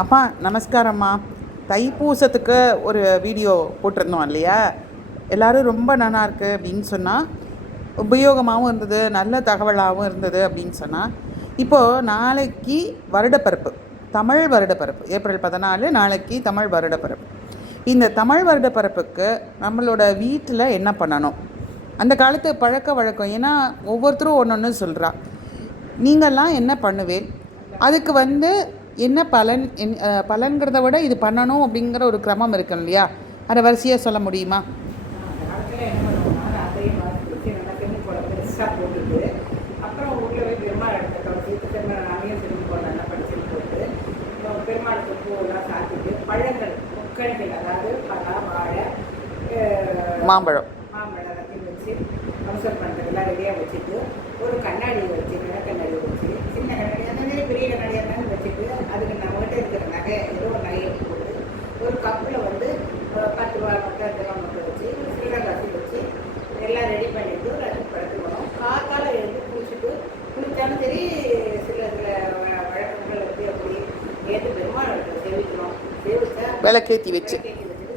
அப்பா நமஸ்காரம்மா. தைப்பூசத்துக்கு ஒரு வீடியோ போட்டிருந்தோம் இல்லையா? எல்லோரும் ரொம்ப நல்லா இருக்குது அப்படின்னு சொன்னால், உபயோகமாகவும் இருந்தது, நல்ல தகவலாகவும் இருந்தது அப்படின்னு சொன்னால், இப்போது நாளைக்கு வருடப்பிறப்பு, தமிழ் வருடப்பிறப்பு, ஏப்ரல் 14 நாளைக்கு தமிழ் வருடப்பிறப்பு. இந்த தமிழ் வருடப்பிறப்புக்கு நம்மளோட வீட்டில் என்ன பண்ணணும், அந்த காலத்து பழக்க வழக்கம், ஏன்னா ஒவ்வொருத்தரும் ஒன்று ஒன்று சொல்கிறா. நீங்கள்லாம் என்ன பண்ணுவேன், அதுக்கு என்ன பலன்கிறத விட இது பண்ணணும் அப்படிங்கிற ஒரு கிரமம் இருக்கு இல்லையா? அதை வரிசையாக சொல்ல முடியுமா? அப்புறம் ஊரில் போய் பெருமாள் இடத்த பெருமாளையும் செஞ்சு போட்டு நல்லா படிச்சு போட்டு பெருமாளுக்கு பூவெல்லாம் சாத்திட்டு பழங்கள் முக்கணிகள், அதாவது பலா, வாழை, மாம்பழம் எல்லாத்தையும் வச்சு அவசரம் பண்ணுறதுலாம் ரெடியாக வச்சுட்டு ஒரு கண்ணாடி வச்சு, கண்ணாடி வச்சு, சின்ன கண்ணாடி அந்த மாதிரி பெரிய கண்ணாடியாக இருந்தாலும் வச்சுட்டு அதுக்கு நம்மகிட்ட இருக்கிற நகை ஏதோ ஒரு நகையை போட்டு ஒரு கப்பில் 10 ரூபா மட்டும் 2 ரூபா மட்டும் வச்சு சில்லறை காசு வச்சு எல்லாம் ரெடி பண்ணிவிட்டு எல்லாத்தையும் படுத்துக்கணும். காத்தால எழுந்து குளித்தாலும் சரி, சில வழக்கங்கள் இருக்குது. அப்படி ஏற்று பெருமாள் சேவிக்கணும். சேவிச்சா விளக்கேற்றி வச்சு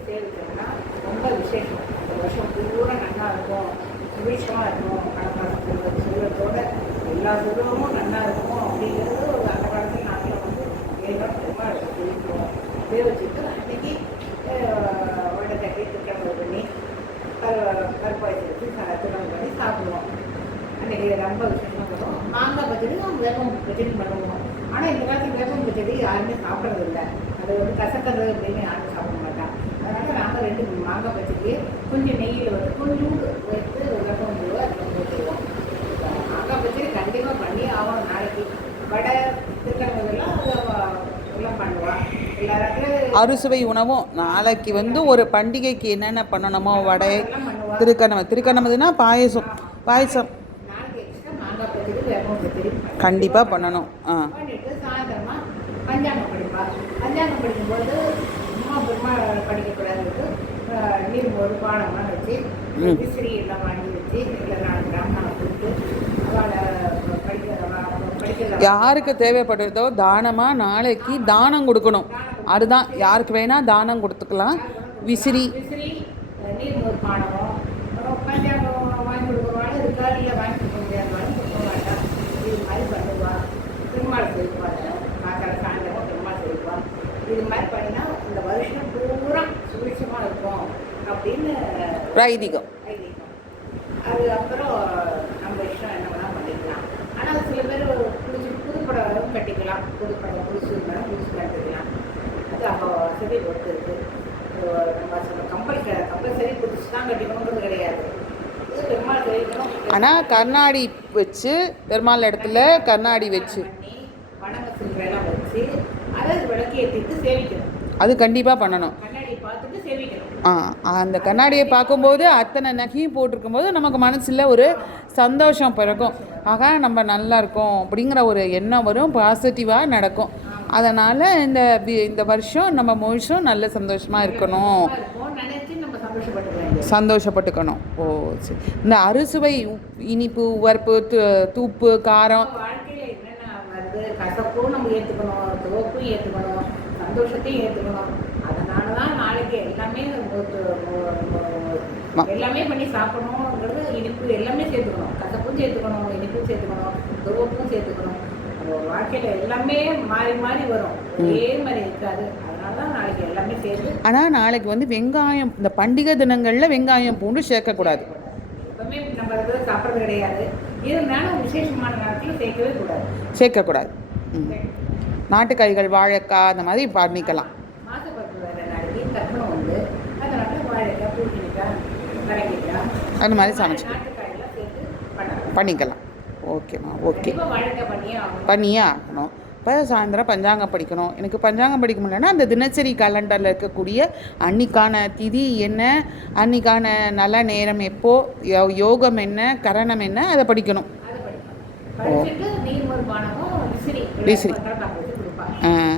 சேவிச்சோம்னா ரொம்ப விசேஷம். அந்த வருஷம் பூரா நல்லா இருக்கும், சுபீட்சமாக இருக்கும். கணக்காசு செல்வத்தோட எல்லா செல்வமும் நல்லா இருக்கும் அப்படிங்கிறது அந்த காலத்தில் நாட்டில் எல்லாம் பெருமாள் சேவிக்கிறோம். சேவிச்சுட்டு அன்றைக்கி வடத்தட்டி திட்டங்கள் பண்ணி கருப்பாயத்தை வச்சு திருமணம் பண்ணி சாப்பிடுவோம். அன்றைக்கி ரொம்ப விசேஷமாக வரும். மாங்காய் பச்சடி வேப்பம் பச்சடி பண்ணுவோம். ஆனால் இந்த காலத்தில் வேப்பம் பச்சடி யாருமே சாப்பிட்றதில்ல. அது கசக்கிறது அப்படின்னு யாரும் சாப்பிட மாட்டாங்க. அதனால் நாங்கள் 2 மாங்காய் பச்சடி கொஞ்சம் நெய்யில் கொஞ்சோண்டு வைத்து வேப்பம் பூவை அதில் போட்டுருவோம். மாங்காய் பச்சடி கண்டிப்பாக பண்ணி ஆகணும். நாளைக்கு வடை திருக்கணமெல்லாம் எல்லாம் பண்ணுவாள். எல்லாருக்கும் அறுசுவை உணவும் நாளைக்கு ஒரு பண்டிகைக்கு என்னென்ன பண்ணணுமோ, வடை, திருக்கணமதுன்னா பாயசம் நாளைக்கு எக்ஸ்ட்ரா மாங்காய் பச்சடி வேப்பம் பச்சடி கண்டிப்பாக பண்ணணும். பண்ணிட்டு சாயந்தரமா பஞ்சாங்கம் படிப்பா. பஞ்சாங்கம் படிக்கும்போது அம்மா பெருமாள் படிக்கக்கூடாதுக்கு நீர் ஒரு பானம்லாம் வச்சு விசிறி எல்லாம் வாங்கி வச்சு இல்லை 4 கிராமம் கொடுத்து அவளை யாருக்கு தேவைப்படுறதோ தானமாக நாளைக்கு தானம் கொடுக்கணும். அதுதான், யாருக்கு வேணால் தானம் கொடுத்துக்கலாம். விசிறி நீர் ஒரு பானமோ பஞ்சாங்கம் வாங்கி கொடுக்குறவாள் இருக்கா, இல்லை வாங்கி கொடுக்க முடியாதவாலும் கொடுக்க மாட்டான். இது மாதிரி பண்ணுவா. பெருமாள் செய்வாங்க. காக்கால சாயந்தரம் பெருமாள் செய்வான். இது மாதிரி பண்ணினா இந்த வருஷம் பூரா சுபிட்சமாக இருக்கும் அப்படின்னு ஐதீகம். அது அப்புறம் நம்ம இஷ்டம் என்ன வேணால் பண்ணிக்கலாம். ஆனால் சில பேர் புதுப்படம் கட்டிக்கலாம். புதுப்படம் புதுசு கட்டிக்கலாம். அது அப்போ வசதி பொறுத்து இருக்குது. நம்ம கம்பல்சரி புதுசு தான் கட்டிக்கணுன்றது கிடையாது. இது பெருமாள் தெரிவிக்கணும். ஆனால் கண்ணாடி வச்சு, பெருமாள் இடத்துல கண்ணாடி வச்சு வணங்க சில்லறையெல்லாம் வச்சு அதை விளக்கி ஏற்றிட்டு சேவிக்கணும். அது கண்டிப்பாக பண்ணணும். கண்ணாடி பார்த்துட்டு சேவிக்கணும். அந்த கண்ணாடியை பார்க்கும்போது அத்தனை நகையும் போட்டிருக்கும்போது நமக்கு மனசில் ஒரு சந்தோஷம் பிறக்கும். ஆக நம்ம நல்லா இருக்கோம் அப்படிங்கிற ஒரு எண்ணம் வரும், பாசிட்டிவாக நடக்கும். அதனால் இந்த வருஷம் நம்ம முழுசும் நல்ல சந்தோஷமாக இருக்கணும், சந்தோஷப்பட்டுக்கணும். ஓ சரி. இந்த அறுசுவை இனிப்பு, உவர்ப்பு, தூப்பு, காரம், வாழ்க்கையில் என்னென்ன வருது, கசப்பும் நம்ம ஏற்றுக்கணும், துவப்பும் ஏற்றுக்கணும், சந்தோஷத்தையும் ஏற்றுக்கணும். அதனால தான் நாளைக்கு எல்லாமே பண்ணி சாப்பிடணுங்கிறது. இனிப்பு எல்லாமே சேர்த்துக்கணும், கசப்பும் சேர்த்துக்கணும், இனிப்பும் சேர்த்துக்கணும், துவப்பும் சேர்த்துக்கணும். வாழ்க்கையில் எல்லாமே மாறி மாறி வரும், ஒரே மாதிரி இருக்காது. அதனால தான் நாளைக்கு எல்லாமே சேர்த்து. ஆனால் நாளைக்கு வெங்காயம், இந்த பண்டிகை தினங்களில் வெங்காயம் பூண்டு சேர்க்கக்கூடாது. எப்பவுமே நம்ம சாப்பிட்றது கிடையாது. இருந்தாலும் விசேஷமான நேரத்தில் சேர்க்கக்கூடாது. நாட்டுக்காய்கள், வாழைக்காய் அந்த மாதிரி பண்ணிக்கலாம். மாசப்பருப்பு வேறு நாளைக்கு தர்ப்பணம் உண்டு. அதனால வாழைக்காய், பூசணிக்காய், கரைக்காய் அந்த மாதிரி சமைச்சு நாட்டுக்காயெல்லாம் சேர்த்து பண்ணிக்கலாம். ஓகேம்மா, ஓகே. வாழைக்காய் பண்ணியே ஆகணும். இப்போ சாயந்தரம் பஞ்சாங்கம் படிக்கணும். எனக்கு பஞ்சாங்கம் படிக்க முடியலன்னா அந்த தினசரி கேலண்டரில் இருக்கக்கூடிய அன்னைக்கான திதி என்ன, அன்னைக்கான நல்ல நேரம் எப்போ, யோகம் என்ன, கரணம் என்ன, அதை படிக்கணும். விசிறி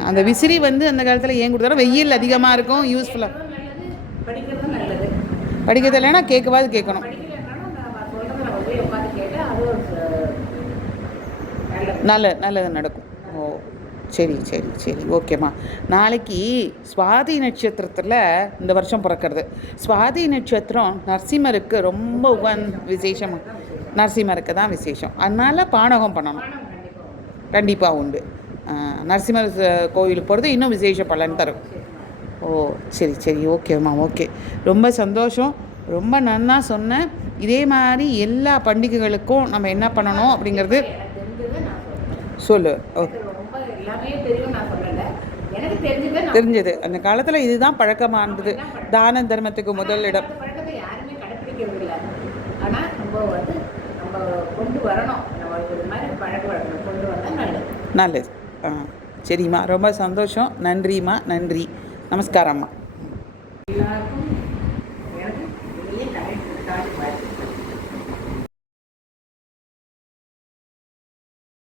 அந்த விசிறி அந்த காலத்தில் ஏன் கொடுத்தாலும் வெயில் அதிகமாக இருக்கும், யூஸ்ஃபுல்லாக படிக்கிறது இல்லைன்னா கேட்கவாது கேட்கணும். நல்லது நடக்கும். ஓ சரி சரி சரி ஓகேம்மா. நாளைக்கு சுவாதி நட்சத்திரத்தில் இந்த வருஷம் பிறக்கிறது. சுவாதி நட்சத்திரம் நரசிம்மருக்கு ரொம்ப விசேஷம். நரசிம்மருக்கு தான் விசேஷம். அதனால் பானகம் பண்ணணும். பானம் கண்டிப்பாக உண்டு. கண்டிப்பாக உண்டு. நரசிம்மர் கோவிலுக்கு போகிறது இன்னும் விசேஷ பலன் தரும். ஓ சரி சரி ஓகேம்மா ஓகே. ரொம்ப சந்தோஷம். ரொம்ப நன்னா சொன்னேன். இதே மாதிரி எல்லா பண்டிகைகளுக்கும் நம்ம என்ன பண்ணணும் அப்படிங்கிறது எனக்கு தெரிஞ்சதை நான் சொல்றேன். சொல்லு. ஓ எனக்கு ரொம்ப எல்லாமே தெரியும் நான் சொல்லலை. எனக்கு தெரிஞ்சதை நான் தெரிஞ்சது. அந்த காலத்தில் இதுதான் பழக்கமானது. தான தர்மத்துக்கு முதல் இடம். அந்த பழக்கத்தை யாருமே கடைப்பிடிக்கிறது இல்லை. ஆனால் நம்ம கொண்டு வரணும். நம்ம இது மாதிரி பழக்க வழக்கம் கொண்டு வந்தால் நல்லது. நல்லது. சரிம்மா ரொம்ப சந்தோஷம். நன்றிம்மா நன்றி. நமஸ்காரம்மா. எல்லாருக்கும்